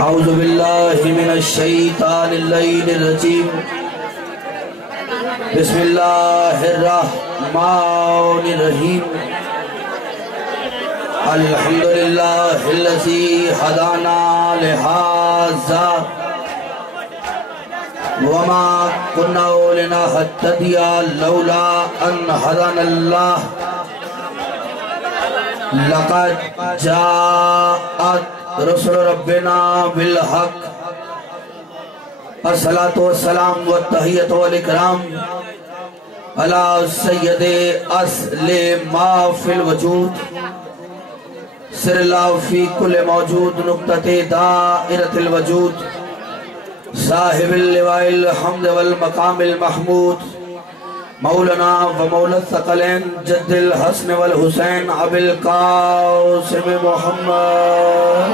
اعوذ باللہ من الشیطان اللعین الرجیم بسم اللہ الرحمن الرحیم الحمدللہ الذی ہدانا لہذا وما كنا لنهتدي لولا ان هدانا الله لقد جاءت رسل ربنا بالحق الصلاة والسلام والتحیۃ والاکرام علی سید اصل ما فی الوجود سر اللہ فی کل موجود نقطۃ دائرۃ الوجود صاحب اللواء الحمد والمقام المحمود مولانا و مولا الثقلین جد الحسن والحسین ابی القاسم محمد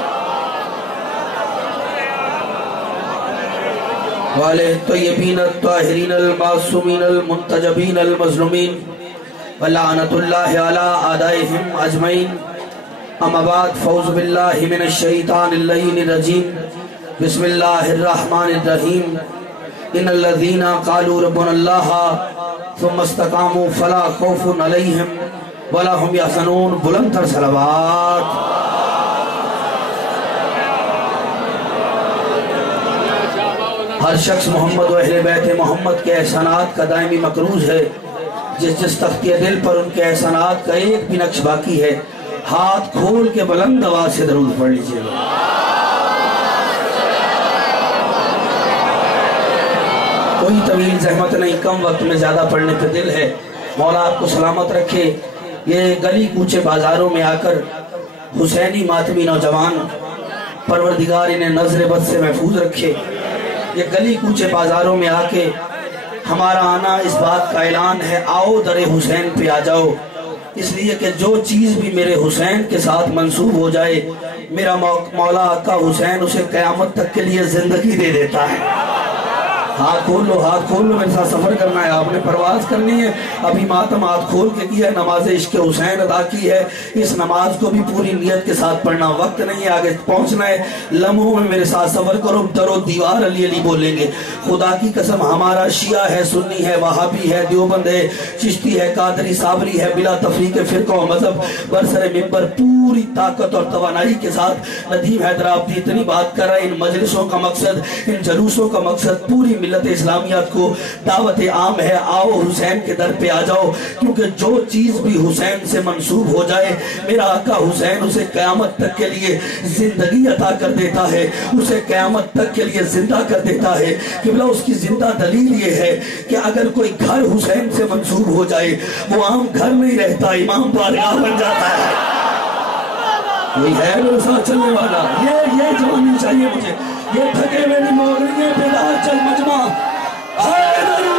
والہ الطیبین الطاہرین المعصومین المنتجبین المظلومین ولعنت اللہ علی اعدائہم اجمعین اما بعد فاعوذ باللہ من الشیطان اللعین الرجیم بسم اللہ الرحمن الرحیم ان الذین قالوا ربنا اللہ ثم استقاموا فلا خوف علیہم ولا هم یحزنون بلند تر صلوات ہر شخص محمد و اہل بیت محمد کے احسانات کا دائمی مقروض ہے جس تختی دل پر ان کے احسانات کا ایک بھی نقش باقی ہے ہاتھ کھول کے بلند آواز سے درود پڑھ لیجئے کوئی طویل زحمت نہیں کم وقت میں زیادہ پڑھنے پہ دل ہے مولا آپ کو سلامت رکھے یہ گلی کوچے بازاروں میں آ کر حسینی ماتمی نوجوان پروردگار انہیں نظر بد سے محفوظ رکھے یہ گلی کوچے بازاروں میں آ کے ہمارا آنا اس بات کا اعلان ہے آؤ در حسین پہ آ جاؤ اس لیے کہ جو چیز بھی میرے حسین کے ساتھ منسوب ہو جائے میرا مولا آقا حسین اسے قیامت تک کے لیے زندگی دے دیتا ہے ہاتھ کھول لو میرے ساتھ سفر کرنا ہے آپ نے پرواز کرنی ہے ابھی ماتم ہاتھ کھول کے کیا ہے نماز عشق حسین ادا کی ہے اس نماز کو بھی پوری نیت کے ساتھ پڑھنا وقت نہیں ہے آگے پہنچنا ہے لمحوں میں میرے ساتھ سفر کرو در و دیوار علی علی بولیں گے خدا کی قسم ہمارا شیعہ ہے سنی ہے وہابی ہے دیوبند ہے چشتی ہے قادری صابری ہے بلا تفریق فرقہ و مذہب برسر ممبر پوری طاقت اور توانائی کے ساتھ ندیم حیدر آبادی اتنی بات کر رہا ہے ان مجلسوں کا مقصد ان جلوسوں کا مقصد پوری ملت اسلامیات کو دعوت عام ہے آؤ حسین کے در پہ آ جاؤ کیونکہ جو چیز بھی حسین سے منسوب ہو جائے میرا آقا حسین اسے قیامت تک کے لیے زندگی عطا کر دیتا ہے اسے قیامت تک کے لیے زندہ کر دیتا ہے قبلہ اس کی زندہ دلیل یہ ہے کہ اگر کوئی گھر حسین سے منسوب ہو جائے وہ عام گھر نہیں رہتا امام بارگاہ بن جاتا ہے کوئی ہے میرے ساتھ چلنے والا یہ جوانی چاہیے مجھے یہ تھکے میری موریے بلال چل مجمع حیدری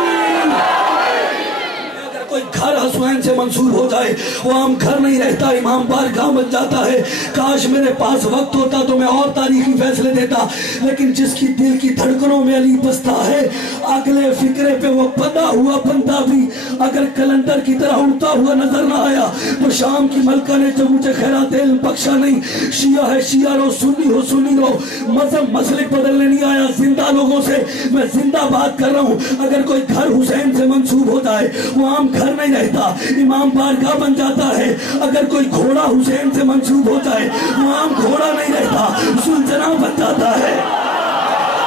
اگر کوئی گھر حسین سے منسوب ہو جائے وہ عام گھر نہیں رہتا امام بارگاہ بن جاتا ہے کاش میرے پاس وقت ہوتا تو میں اور تاریخی فیصلے دیتا لیکن جس کی دل کی دھڑکنوں میں علی بستا ہے اگلے فکرے پہ وہ بندہ ہوا بندہ بھی اگر کلندر کی طرح اڑتا ہوا نظر نہ آیا تو شام کی ملکہ نے جو مجھے خیرات علم بخشا نہیں شیعہ ہے شیعہ رو سنی رو مذہب مسلک بدلنے نہیں آیا زندہ لوگوں سے میں زندہ بات کر رہا ہوں اگر کوئی گھر حسین سے منسوب ہو جائے وہ عام گھر نہیں رہتا امام بارگاہ بن جاتا ہے اگر کوئی گھوڑا حسین سے منسوب ہو جائے وہ عام گھوڑا نہیں رہتا سلطنہ بن جاتا ہے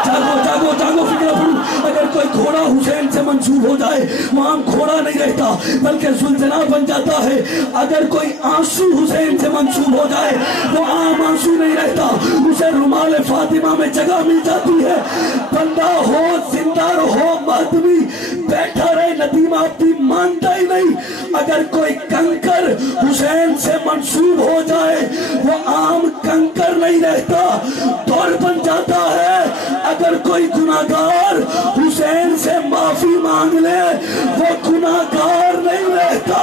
جاگو فکر پڑھو اگر کوئی گھوڑا حسین سے منسوب ہو جائے وہ عام گھوڑا نہیں رہتا بلکہ زلزلہ بن جاتا ہے اگر کوئی آنسو حسین سے منسوب ہو جائے وہ عام آنسو نہیں رہتا اسے رومال فاطمہ میں جگہ مل جاتی ہے بندہ ہو زندہ ہو ماتمی بیٹھا رہے ندیم آبدی مانتا ہی نہیں اگر کوئی کنکر حسین سے منسوب ہو جائے وہ عام کنکر نہیں رہتا دور بن جاتا ہے اگر کوئی گناہگار حسین سے معافی مانگ لے وہ گناہگار نہیں رہتا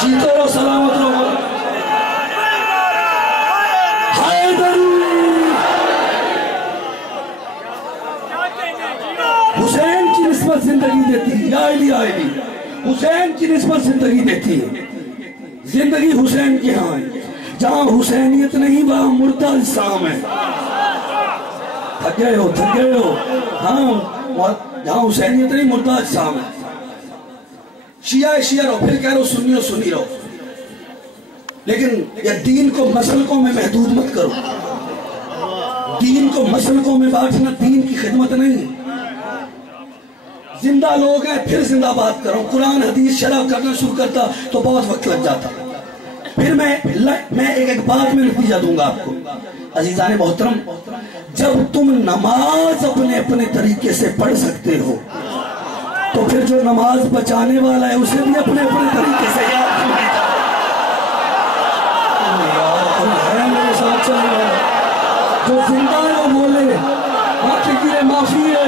جیتو رو سلامت رو حیدری جائے گی. حسین کی نسبت زندگی دیتی ہے. زندگی حسین کی ہاں ہے. جہاں حسینیت نہیں وہاں مردہ اسلام ہے. تھک گئے ہو. ہاں جہاں حسینیت نہیں مردہ اسلام ہے. شیعہ رہو، پھر کہہ رہو سنی رہو. لیکن یہ دین کو مسلکوں میں محدود مت کرو. دین کو مسلکوں میں بانٹنا دین کی خدمت نہیں ہے. زندہ لوگ ہیں پھر زندہ بات کرو. قرآن حدیث شرح کرنا شروع کرتا تو بہت وقت لگ جاتا. پھر میں ایک بات میں نتیجہ دوں گا آپ کو. عزیزان محترم، جب تم نماز اپنے طریقے سے پڑھ سکتے ہو تو پھر جو نماز بچانے والا ہے اسے بھی اپنے طریقے سے یاد کرنا ہے. میرے ساتھ چل رہا ہے. جو زندہ ہے وہ بولے معافی ہے.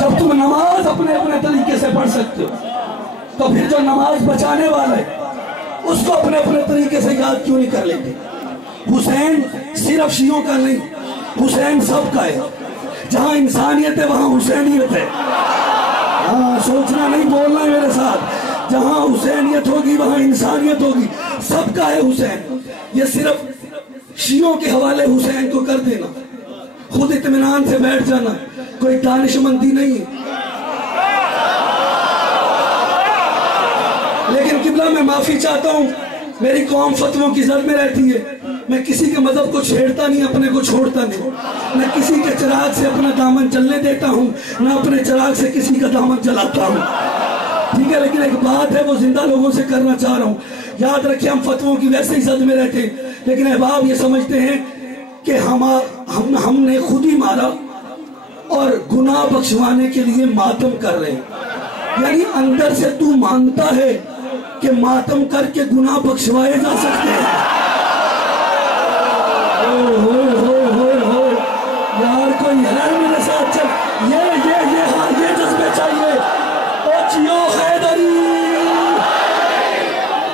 جب تم نماز اپنے طریقے سے پڑھ سکتے ہو تو پھر جو نماز بچانے والا ہے اس کو اپنے طریقے سے یاد کیوں نہیں کر لیتے؟ حسین صرف شیعوں کا نہیں، حسین سب کا ہے. جہاں انسانیت ہے وہاں حسینیت ہے. ہاں سوچنا نہیں، بولنا ہے میرے ساتھ. جہاں حسینیت ہوگی وہاں انسانیت ہوگی. سب کا ہے حسین. یہ صرف شیعوں کے حوالے حسین کو کر دینا، خود اطمینان سے بیٹھ جانا کوئی دانش مندی نہیں ہے. لیکن قبلہ میں معافی چاہتا ہوں، میری قوم فتووں کی زد میں رہتی ہے. میں کسی کے مذہب کو چھیڑتا نہیں، اپنے کو چھوڑتا نہیں. میں کسی کے چراغ سے اپنا دامن چلنے دیتا ہوں، نہ اپنے چراغ سے کسی کا دامن چلاتا ہوں. ٹھیک ہے، لیکن ایک بات ہے وہ زندہ لوگوں سے کرنا چاہ رہا ہوں. یاد رکھیں ہم فتووں کی ویسے ہی زد میں رہتے ہیں، لیکن احباب یہ سمجھتے ہیں کہ ہم نے خود ہی مارا اور گناہ بخشوانے کے لیے ماتم کر رہے ہیں. یعنی اندر سے تو مانتا ہے کہ ماتم کر کے گناہ بخشوائے جا سکتے ہیں. یار کوئی ہے میرے ساتھ چل. یہ جذبے چاہیے.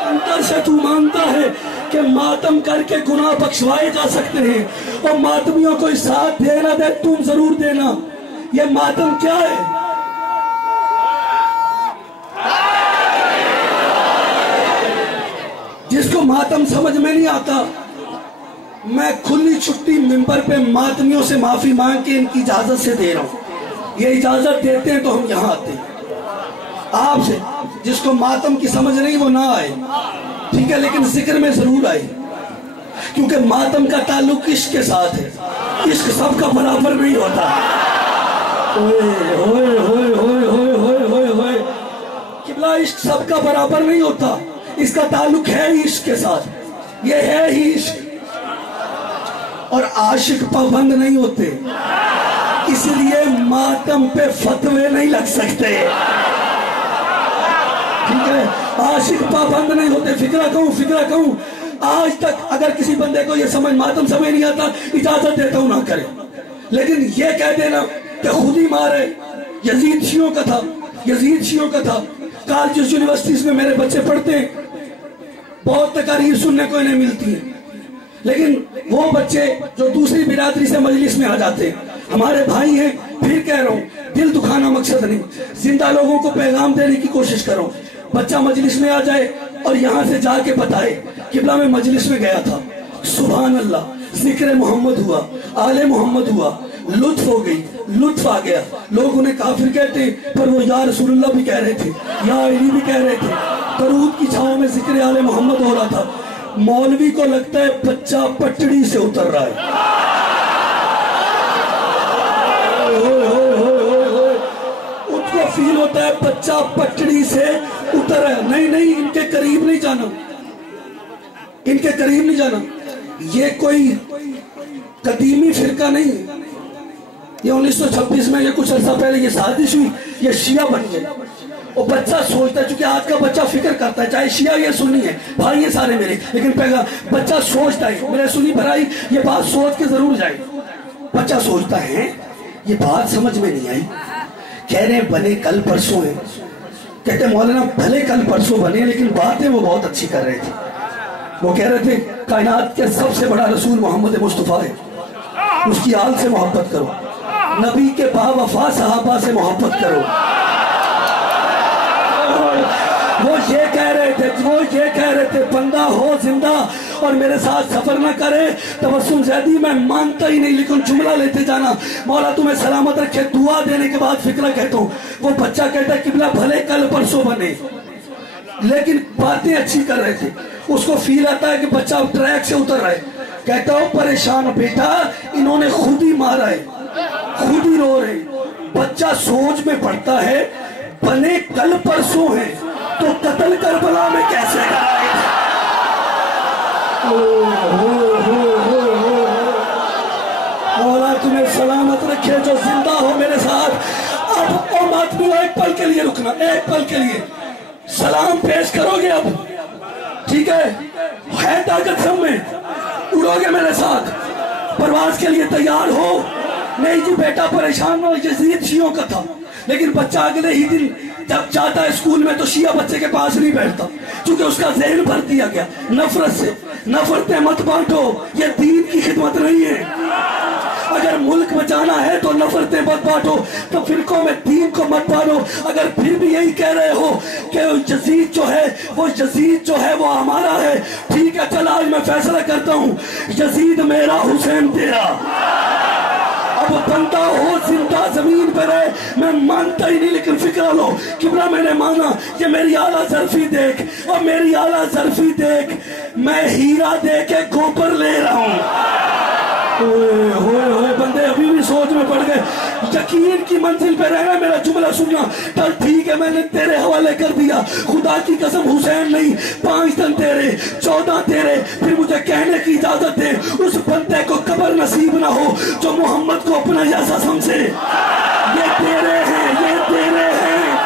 اندر سے تو مانتا ہے کہ ماتم کر کے گناہ بخشوائے جا سکتے ہیں، اور ماتمیوں کو ساتھ دے نہ دے تم ضرور دینا. یہ ماتم کیا ہے؟ جس کو ماتم سمجھ میں نہیں آتا، میں کھلی چھٹی ممبر پہ ماتمیوں سے معافی مانگ کے ان کی اجازت سے دے رہا ہوں. یہ اجازت دیتے ہیں تو ہم یہاں آتے ہیں. آپ سے جس کو ماتم کی سمجھ نہیں وہ نہ آئے، ٹھیک ہے، لیکن ذکر میں ضرور آئے، کیونکہ ماتم کا تعلق عشق کے ساتھ ہے. عشق سب کا برابر نہیں ہوتا. قبلہ عشق سب کا برابر نہیں ہوتا. اس کا تعلق ہے ہی عشق کے ساتھ. یہ ہے ہی عشق. اور عاشق پابند نہیں ہوتے، اس لیے ماتم پہ فتوے نہیں لگ سکتے. ٹھیک ہے، عاشق پابند نہیں ہوتے. فکرہ کہوں آج تک اگر کسی بندے کو یہ ماتم سمجھ نہیں آتا، اجازت دیتا ہوں نہ کرے. لیکن یہ کہہ دینا کہ خود ہی مارے. یزید شیعوں کا تھا. کالجز یونیورسٹیز میں میرے بچے پڑھتے ہیں، بہت تقاریر سننے کو انہیں ملتی ہیں. لیکن وہ بچے جو دوسری برادری سے مجلس میں آ جاتے ہیں، ہمارے بھائی ہیں. پھر کہہ رہا ہوں، دل دکھانا مقصد نہیں، زندہ لوگوں کو پیغام دینے کی کوشش کرو. بچہ مجلس میں آ جائے اور یہاں سے جا کے بتائے قبلہ میں مجلس میں گیا تھا، سبحان اللہ، ذکر محمد ہوا، آل محمد ہوا، لطف ہو گئی، لطف آ گیا. لوگ انہیں کافر کہتے ہیں، پر وہ یا رسول اللہ بھی کہہ رہے تھے، یا علی بھی کہہ رہے تھے. درود کی چھاؤں میں ذکر آل محمد ہو رہا تھا. مولوی کو لگتا ہے بچہ پٹڑی سے اتر رہا ہے. ان کو فیل ہوتا ہے بچہ پٹڑی سے اتر رہا ہے. نہیں، ان کے قریب نہیں جانا. یہ کوئی قدیمی فرقہ نہیں. یہ 1926 میں یہ کچھ عرصہ پہلے یہ سازش ہوئی، یہ شیعہ بن گئے. اور بچہ سوچتا ہے، چونکہ آج کا بچہ فکر کرتا ہے، چاہے شیعہ یا سنی ہے، بھائی ہیں سارے میرے، لیکن بچہ سوچتا ہے. میرے سنی بھرائی یہ بات سوچ کے ضرور جائے. بچہ سوچتا ہے یہ بات سمجھ میں نہیں آئی. کہہ رہے ہیں بنے کل پرسوں ہیں. کہتے ہیں مولانا بھلے کل پرسوں بنے، لیکن باتیں وہ بہت اچھی کر رہے تھے. وہ کہہ رہے تھے کائنات کے سب سے بڑا رسول محمد مصطفیٰ ہے. اس کی آل سے محبت کرو, نبی کے باوفا صحابہ سے محبت کرو. وہ یہ کہہ رہے تھے بندہ ہو زندہ اور میرے ساتھ سفر نہ کرے. تبسم زیدی میں مانتا ہی نہیں, لیکن جملہ لیتے جانا, مولا تمہیں سلامت رکھے. دعا دینے کے بعد فکرہ کہتا ہوں. وہ بچہ کہتا ہے قبلہ بھلے کل پرسوں بنے, لیکن باتیں اچھی کر رہے تھے. اس کو فیل آتا ہے کہ بچہ ٹریک سے اتر رہا ہے. کہتا ہوں پریشان بیٹا, انہوں نے خود ہی مارا ہے, خود ہی رو رہے. بچہ سوچ میں پڑتا ہے بنے کل پرسوں ہیں تو قتل کربلا میں کیسے آئے. مولا تمہیں سلامت رکھے جو زندہ ہو میرے ساتھ. اب او ماتمیو ایک پل کے لیے رکنا, ایک پل کے لیے سلام پیش کرو گے. اب ٹھیک ہے طاقت سب میں, اڑو گے میرے ساتھ, پرواز کے لیے تیار ہو. نہیں جی بیٹا پریشان ہو, یزید شیعوں کا تھا, لیکن بچہ اگلے ہی دن جب جاتا ہے اسکول میں تو شیعہ بچے کے پاس نہیں بیٹھتا, چونکہ اس کا ذہن بھر دیا گیا نفرت سے. نفرتیں مت بانٹو, یہ دین کی خدمت نہیں ہے. اگر ملک بچانا ہے تو نفرتیں مت بانٹو, تو فرقوں میں دین کو مت بانٹو. اگر پھر بھی یہی کہہ رہے ہو کہ یزید جو ہے وہ ہمارا ہے, ٹھیک ہے چل آج میں فیصلہ کرتا ہوں, یزید میرا حسین تیرا. اب بندہ ہو زندہ زمین پر ہے, میں مانتا ہی نہیں لیکن فکر لو. قبلہ میں نے مانا یہ میری اعلیٰ ظرفی دیکھ, اور میری اعلیٰ ظرفی دیکھ, میں ہیرا دے کے گوبر لے رہا ہوں. ہوئے بندے ابھی بھی سوچ میں پڑ گئے. یقین کی منزل پہ رہنا, میرا جملہ سننا. چل ٹھیک ہے میں نے تیرے حوالے کر دیا, خدا کی قسم حسین نہیں, 5 دن تیرے, 14 تیرے. پھر مجھے کہنے کی اجازت دے, اس بندے کو قبر نصیب نہ ہو جو محمد کو اپنا جیسا سمجھے. یہ تیرے ہیں, یہ تیرے ہیں.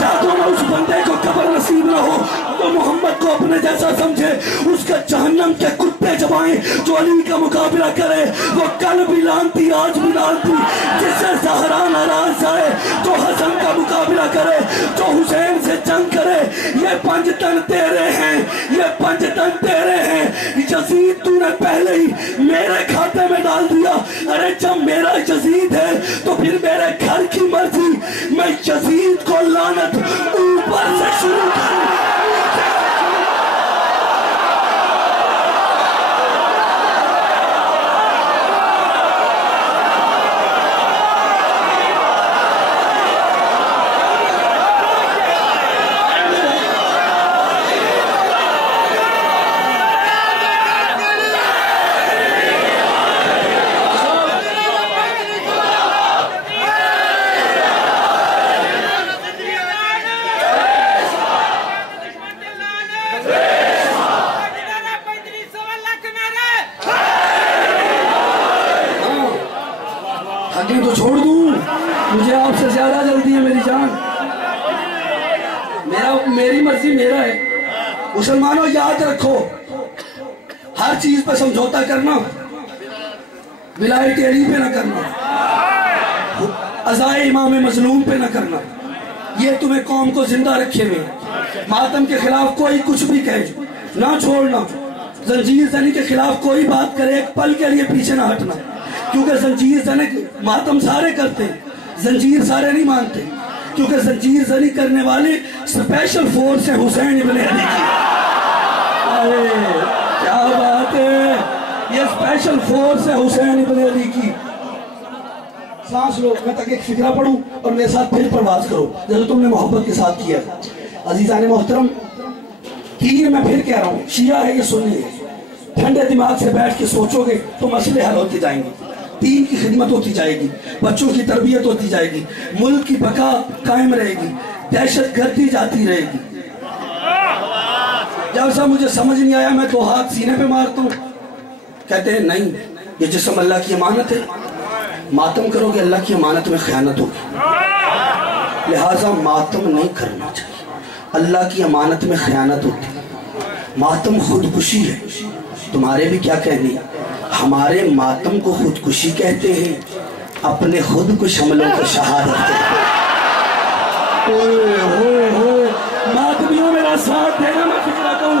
چاہتا ہوں اس بندے کو قبر نصیب نہ ہو تو محمد کو اپنے جیسا سمجھے. اس کا جہنم کے کتے جبائیں جو علی کا مقابلہ کرے, وہ کل بھی لانتی آج بھی لانتی. جس سے زہرا ناراض جائے تو حسن کا مقابلہ کرے, جو حسین سے جنگ کرے. یہ 5 تن تیرے ہیں, یہ 5 تن تیرے ہیں. یزید تو نے پہلے ہی میرے کھاتے میں ڈال دیا. ارے جب میرا یزید ہے تو پھر میرے گھر کی مرضی, میں یزید کو لعنت اوپر سے شروع کروں. تو چھوڑ دوں, مجھے آپ سے زیادہ جلدی ہے میری جان. میری مرضی میرا ہے. مسلمانوں یاد رکھو, ہر چیز پہ سمجھوتا کرنا, ولایت علی پہ نہ کرنا, عزائے امام مظلوم پہ نہ کرنا. یہ تمہیں قوم کو زندہ رکھے ہوئے. ماتم کے خلاف کوئی کچھ بھی کہے نہ چھوڑنا. زنجیر زنی کے خلاف کوئی بات کرے, ایک پل کے لیے پیچھے نہ ہٹنا, کیونکہ زنجیر زنی ماتم سارے کرتے ہیں, زنجیر سارے نہیں مانتے, کیونکہ زنجیر زنی کرنے والے سپیشل فورس ہیں حسین ابن علی کی. کیا بات ہے, یہ سپیشل فورس ہے حسین ابن علی کی. سانس لو, میں تک ایک فکرہ پڑھوں اور میرے ساتھ پھر پرواز کرو جیسے تم نے محبت کے ساتھ کیا. عزیزان محترم, تین میں پھر کہہ رہا ہوں, شیعہ ہے یہ سنی ہے. ٹھنڈے دماغ سے بیٹھ کے سوچو گے تو مسئلے حل ہوتے جائیں گے, دین کی خدمت ہوتی جائے گی, بچوں کی تربیت ہوتی جائے گی, ملک کی بقا قائم رہے گی, دہشت گردی جاتی رہے گی. جب سا مجھے سمجھ نہیں آیا میں 2 ہاتھ سینے پہ مارتا ہوں. کہتے ہیں نہیں, یہ جسم اللہ کی امانت ہے, ماتم کرو گے اللہ کی امانت میں خیانت ہوگی, لہٰذا ماتم نہیں کرنا چاہیے. اللہ کی امانت میں خیانت ہوتی ہے. ماتم خودکشی ہے. تمہارے بھی کیا کہنے, ہمارے ماتم کو خودکشی کہتے ہیں, اپنے خود کش حملوں کو شہادت کہتے ہیں. ماتمیوں میرا ساتھ دینا, میں فکرہ کہوں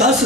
10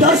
10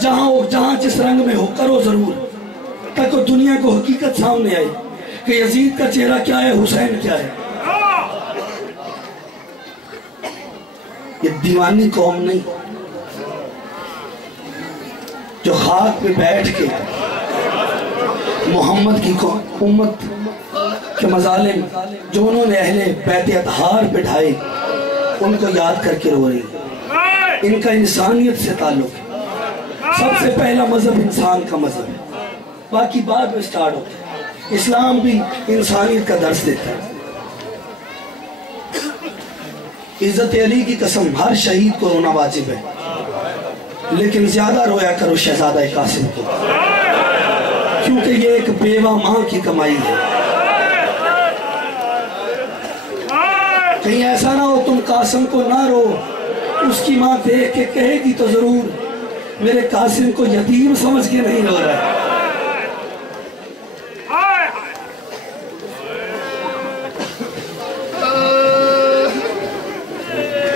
جہاں جس رنگ میں ہو کرو ضرور، تاکہ دنیا کو حقیقت سامنے آئے کہ یزید کا چہرہ کیا ہے، حسین کیا ہے۔ یہ دیوانی قوم نہیں جو خاک پہ بیٹھ کے محمد کی امت کے مظالم جو انہوں نے اہل بیت اطہار پہ ڈھائے ان کو یاد کر کے رو رہی ہے۔ ان کا انسانیت سے تعلق ہے۔ سب سے پہلا مذہب انسان کا مذہب ہے، باقی بعد میں سٹارٹ ہوتا ہے۔ اسلام بھی انسانیت کا درس دیتا ہے۔ عزت علی کی قسم ہر شہید کو رونا واجب ہے، لیکن زیادہ رویا کرو شہزادہ قاسم کو، کیونکہ یہ ایک بیوہ ماں کی کمائی ہے۔ کہیں ایسا نہ ہو تم قاسم کو نہ رو، اس کی ماں دیکھ کے کہے گی تو ضرور میرے قاسم کو یتیم سمجھ کے نہیں رو رہا ہے۔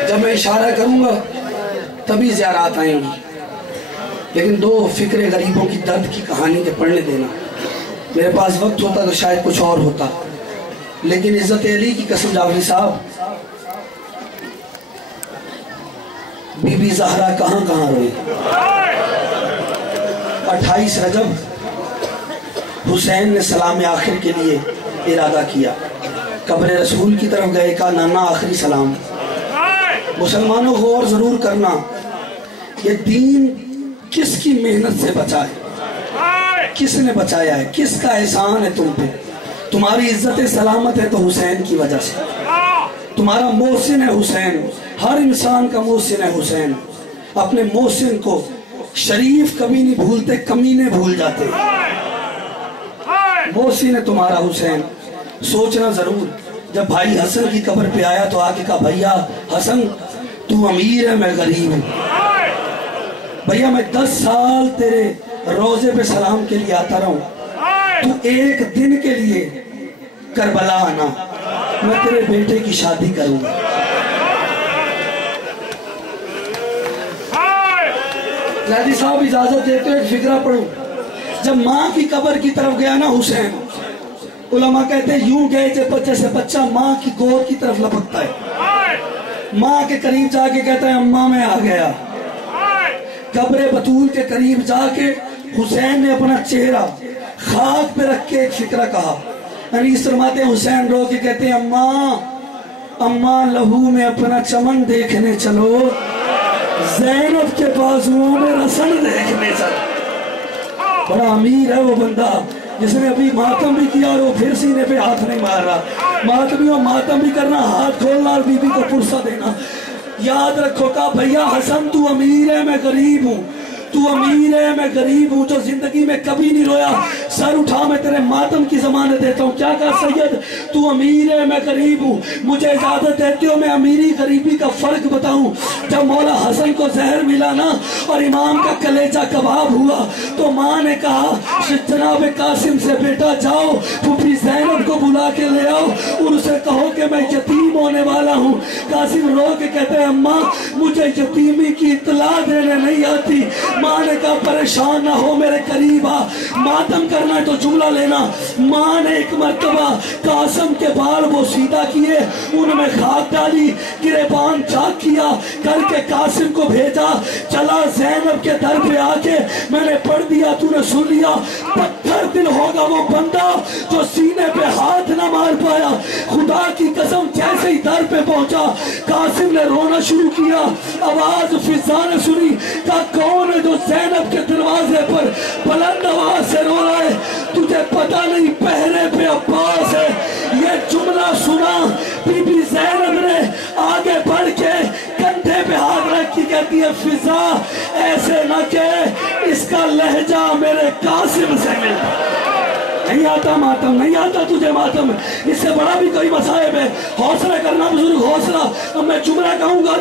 جب میں اشارہ کروں گا تبھی زیارات آئیں گی، لیکن دو فکر غریبوں کی درد کی کہانی کے پڑھنے دینا۔ میرے پاس وقت ہوتا تو شاید کچھ اور ہوتا، لیکن عزت علی کی قسم جعفری صاحب، بی بی زہرا کہاں کہاں روئی۔ 28 رجب حسین نے سلام آخر کے لیے ارادہ کیا، قبر رسول کی طرف گئے، کہا نانا آخری سلام۔ مسلمانوں غور ضرور کرنا، یہ دین کس کی محنت سے بچا ہے، کس نے بچایا ہے، کس کا احسان ہے تم پہ؟ تمہاری عزت سلامت ہے تو حسین کی وجہ سے۔ تمہارا محسن ہے حسین، ہر انسان کا محسن ہے حسین۔ اپنے محسن کو شریف کبھی نہیں بھولتے، کمینے بھول جاتے۔ محسن ہے تمہارا حسین۔ سوچنا ضرور، جب بھائی حسن کی قبر پہ آیا تو آگے کہا بھیا حسن تو امیر ہے میں غریب ہوں، بھیا میں 10 سال تیرے روزے پہ سلام کے لیے آتا رہا ہوں، تو ایک دن کے لیے کربلا آنا، میں تیرے بیٹے کی شادی کروں گا۔ زیدی صاحب اجازت دیتے ہوئے ایک فقرہ پڑھوں۔ جب ماں کی قبر کی طرف گیا نا حسین، علماء کہتے ہیں یوں گئے جیسے بچہ ماں کی گود کی طرف لپکتا ہے، ماں کے قریب جا کے کہتا ہے اماں میں آ گیا۔ قبر بطول کے قریب جا کے حسین نے اپنا چہرہ خاک پہ رکھ کے ایک فقرہ کہا۔ انیس فرماتے ہیں حسین رو کے کہتے ہیں اماں لہو میں اپنا چمن دیکھنے چلو، زینب کے بازوؤں میں رسن دیکھنے چلو۔ بڑا امیر ہے وہ بندہ جس نے ابھی ماتم بھی کیا اور وہ پھر سینے پہ ہاتھ نہیں مار رہا۔ ماتم بھی کرنا، ہاتھ کھولنا اور بی بی کو پرسہ دینا۔ یاد رکھو کہا بھیا حسن تو امیر ہے میں غریب ہوں، تو امیر ہے میں غریب ہوں، جو زندگی میں کبھی نہیں رویا سر اٹھا میں تیرے ماتم کی ضمانت دیتا ہوں۔ کیا کہا سید تو امیر ہے میں غریب ہوں، مجھے اجازت دیتے ہو میں امیری غریبی کا فرق بتاؤں۔ جب مولا حسن کو زہر ملا نا اور امام کا کلیجہ کباب ہوا تو ماں نے کہا جناب قاسم سے بیٹا جاؤ پھوپھی زینب کو بلا کے لے آؤ اور اسے کہو کہ میں یتیم ہونے والا ہوں۔ قاسم رو کے کہتے ہیں اماں مجھے یتیمی کی اطلاع دینے نہیں آتی۔ ماں نے کہا پریشان نہ ہو میرے قریب آ، ماتم کرنا ہے تو جملہ لینا۔ ماں نے ایک مرتبہ قاسم کے بال وہ سیدھا کیے، ان میں خاک ڈالی، گریبان چاک کیا کر کے قاسم کو بھیجا، چلا زینب کے در پہ آ کے میں نے پڑھ دیا تو نے سن لیا۔ پتھر دل ہوگا وہ بندہ جو سینے پہ ہاتھ نہ مار پایا۔ خدا کی قسم جیسے ہی در پہ پہنچا قاسم نے رونا شروع کیا۔ آواز فضا نے سنی، کہا کون ہے جو زینب کے دروازے پر بلند آواز سے رو رہا ہے؟ تجھے پتہ نہیں پہرے پہ عباس ہے۔ یہ جملہ سنا بی بی زینب نے آگے بڑھ کے کندھے پہ ہاتھ رکھ کے کہتی ہے فضا ایسے نہ کہ اس کا لہجہ میرے قاسم سے ملتا۔ نہیں آتا ماتم، نہیں آتا تجھے ماتم، اس سے بڑا بھی کوئی مصائب ہے۔ حوصلہ کرنا بزرگ، حوصلہ۔ اب میں جملہ کہوں گا